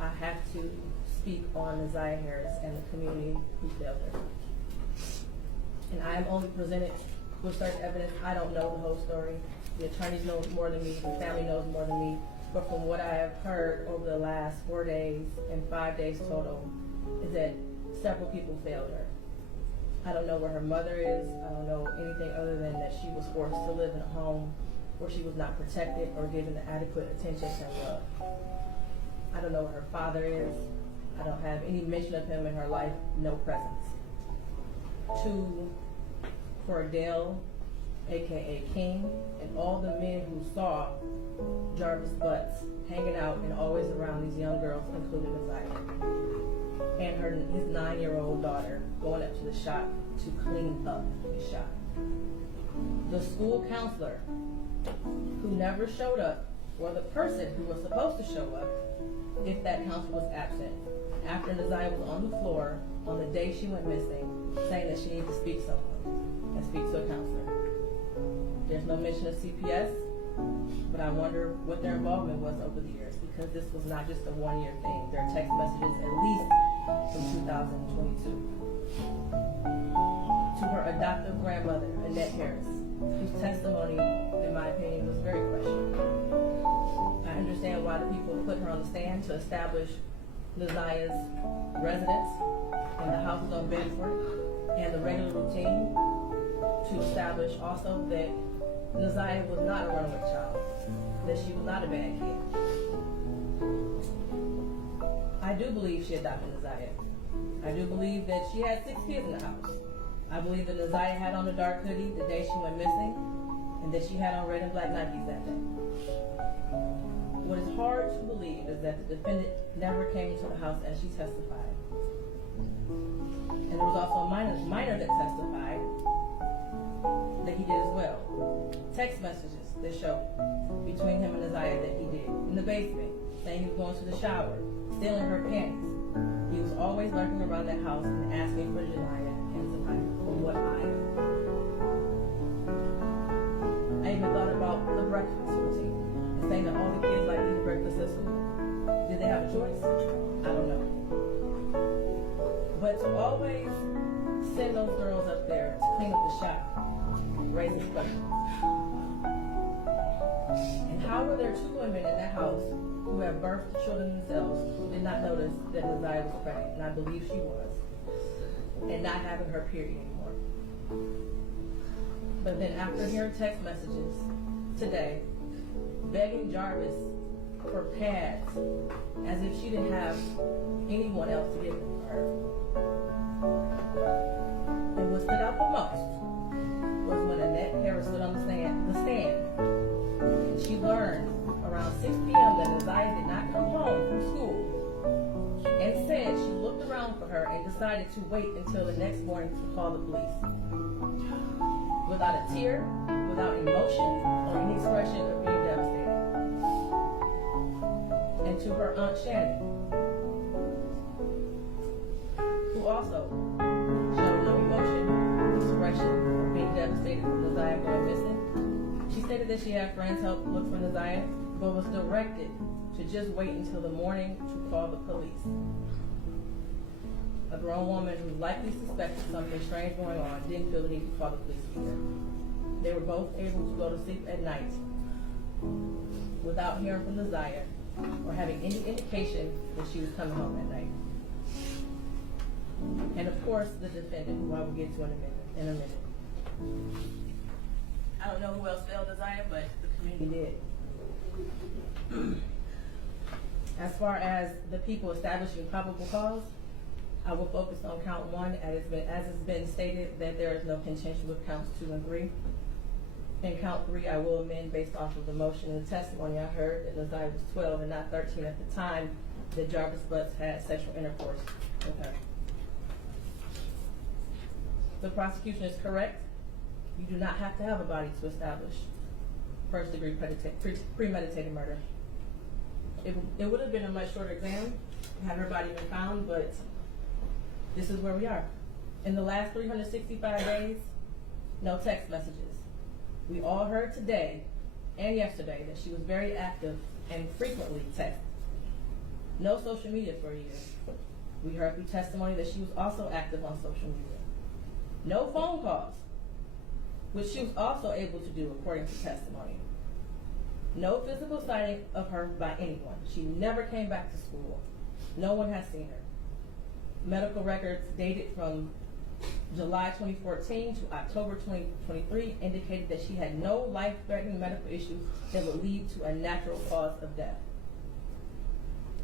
I have to speak on Naziah Harris and the community who failed her. And I am only presented with certain evidence. I don't know the whole story. The attorneys know more than me, the family knows more than me. But from what I have heard over the last 4 days and 5 days total, is that several people failed her. I don't know where her mother is. I don't know anything other than that she was forced to live in a home where she was not protected or given the adequate attention and love. I don't know where her father is. I don't have any mention of him in her life, no presence. 2, Cordell, AKA King, and all the men who saw Jarvis Butts hanging out and always around these young girls, including Naziah, and his 9-year-old daughter going up to the shop to clean up the shop. The school counselor who never showed up, or the person who was supposed to show up if that counselor was absent, after Naziah was on the floor on the day she went missing, saying that she needed to speak to someone and speak to a counselor. There's no mention of CPS, but I wonder what their involvement was over the years, because this was not just a one-year thing. There are text messages at least from 2022. To her adoptive grandmother, Annette Harris, whose testimony, in my opinion, was very questionable. I understand why the people put her on the stand to establish Naziah's residence in the houses on Bedford and the regular routine, to establish also that Naziah was not a runaway child, that she was not a bad kid. I do believe she adopted Naziah. I do believe that she had 6 kids in the house. I believe that Naziah had on a dark hoodie the day she went missing, and that she had on red and black Nikes that day. What is hard to believe is that the defendant never came into the house as she testified. And there was also a minor that testified that he did as well. Text messages that show between him and Naziah that he did. In the basement, saying he was going to the shower, stealing her panties. He was always lurking around that house and asking for Janiyah and Zamiyah, from what I know. I even thought about the breakfast routine and saying that all the kids like eating breakfast at school. Did they have a choice? I don't know. But to always send those girls up there to clean up the shop raises questions. And how were there 2 women in that house who have birthed children themselves who did not notice that Naziah was pregnant, and I believe she was, and not having her period anymore? But then after hearing text messages today, begging Jarvis for pads as if she didn't have anyone else to give them to her. And what stood out the most was when Annette Harris stood on the stand, and she learned around 6 p.m. that Naziah did not come home from school, and said she looked around for her and decided to wait until the next morning to call the police. Without a tear, without emotion, or any expression of being devastated. And to her Aunt Shannon, who also showed no emotion, expression, or being devastated with Naziah going missing. She stated that she had friends help look for Naziah, but was directed to just wait until the morning to call the police. A grown woman who likely suspected something strange going on didn't feel the need to call the police either. They were both able to go to sleep at night without hearing from Naziah or having any indication that she was coming home at night. And of course, the defendant, who I will get to in a minute. I don't know who else failed Naziah, but the community did. As far as the people establishing probable cause, I will focus on count 1, as it's been stated that there is no contention with counts 2 and 3. In count 3, I will amend based off of the motion and the testimony I heard that Naziah was 12 and not 13 at the time that Jarvis Butts had sexual intercourse with her. The prosecution is correct. You do not have to have a body to establish first-degree premeditated murder. It would have been a much shorter exam had her body been found, but this is where we are. In the last 365 days, no text messages. We all heard today and yesterday that she was very active and frequently texted. No social media for a year. We heard through testimony that she was also active on social media. No phone calls, which she was also able to do according to testimony. No physical sighting of her by anyone. She never came back to school. No one has seen her. Medical records dated from July 2014 to October 2023 indicated that she had no life-threatening medical issues that would lead to a natural cause of death.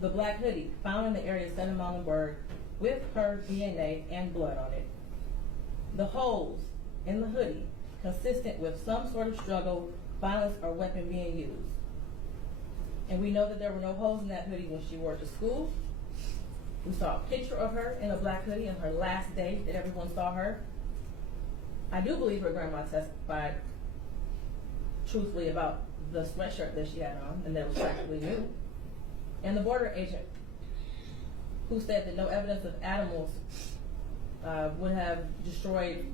The black hoodie found in the area of Center Muhlenberg with her DNA and blood on it. The holes in the hoodie consistent with some sort of struggle, violence, or weapon being used. And we know that there were no holes in that hoodie when she wore it to school. We saw a picture of her in a black hoodie on her last day that everyone saw her. I do believe her grandma testified truthfully about the sweatshirt that she had on and that it was practically new. And the border agent who said that no evidence of animals would have destroyed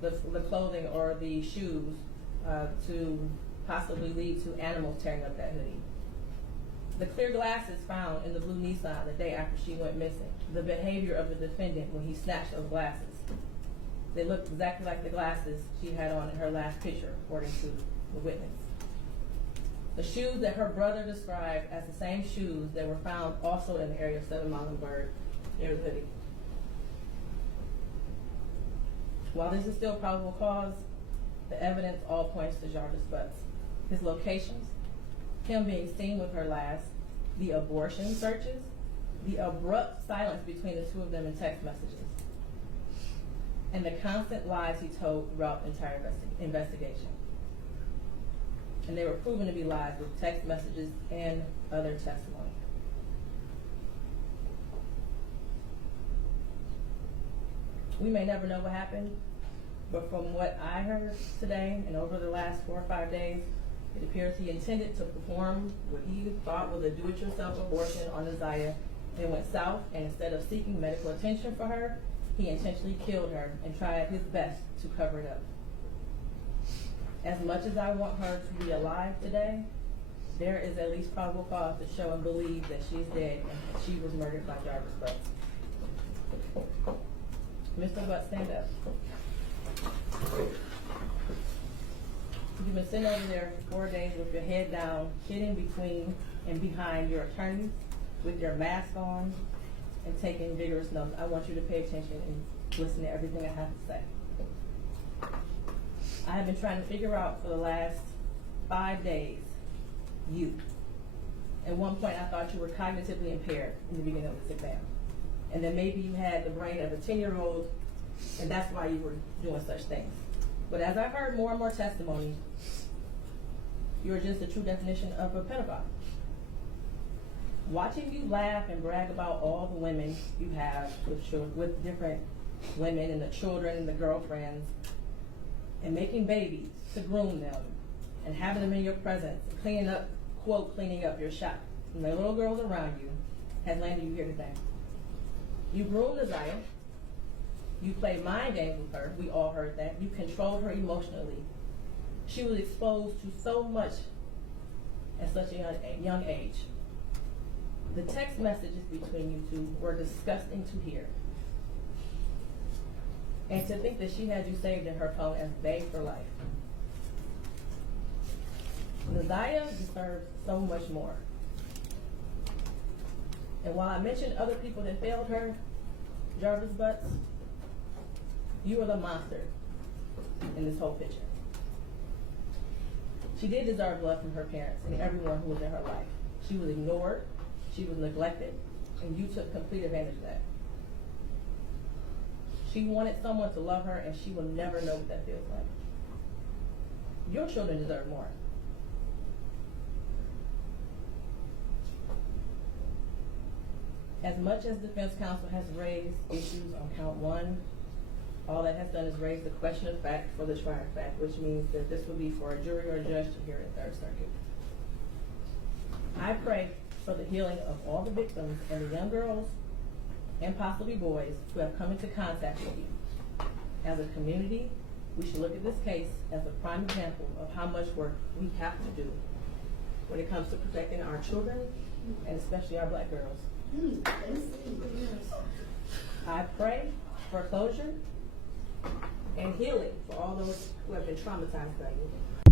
the clothing or the shoes to possibly lead to animals tearing up that hoodie. The clear glasses found in the blue Nissan the day after she went missing. The behavior of the defendant when he snatched those glasses. They looked exactly like the glasses she had on in her last picture, according to the witness. The shoes that her brother described as the same shoes that were found also in the area of 7 Muhlenberg near the hoodie. While this is still probable cause, the evidence all points to Jarvis Butts. His locations, him being seen with her last, the abortion searches, the abrupt silence between the two of them in text messages, and the constant lies he told throughout the entire investigation. And they were proven to be lies with text messages and other testimony. We may never know what happened, but from what I heard today and over the last 4 or 5 days, it appears he intended to perform what he thought was a do-it-yourself abortion on Isaiah and went south, and instead of seeking medical attention for her, he intentionally killed her and tried his best to cover it up. As much as I want her to be alive today, there is at least probable cause to show and believe that she's dead and that she was murdered by Jarvis Butts. Mr. Butts, stand up. You've been sitting over there for 4 days with your head down, hidden between and behind your attorneys, with your mask on, and taking vigorous notes. I want you to pay attention and listen to everything I have to say. I have been trying to figure out for the last 5 days, you. At one point, I thought you were cognitively impaired in the beginning of this exam. And then maybe you had the brain of a 10-year-old, and that's why you were doing such things. But as I heard more and more testimony, you're just the true definition of a pedophile. Watching you laugh and brag about all the women you have with different women and the children and the girlfriends, and making babies to groom them, and having them in your presence, and cleaning up, quote, cleaning up your shop, and the little girls around you, has landed you here today. You groomed Isaiah. You played mind games with her. We all heard that. You controlled her emotionally. She was exposed to so much at such a young age. The text messages between you two were disgusting to hear. And to think that she had you saved in her phone as bae for life. Isaiah deserves so much more. And while I mentioned other people that failed her, Jarvis Butts, you are the monster in this whole picture. She did deserve love from her parents and everyone who was in her life. She was ignored, she was neglected, and you took complete advantage of that. She wanted someone to love her, and she will never know what that feels like. Your children deserve more. As much as defense counsel has raised issues on count 1, all that has done is raise the question of fact for the trier of fact, which means that this will be for a jury or a judge to hear in 3rd Circuit. I pray for the healing of all the victims and the young girls and possibly boys who have come into contact with you. As a community, we should look at this case as a prime example of how much work we have to do when it comes to protecting our children and especially our black girls. I pray for closure and healing for all those who have been traumatized by you.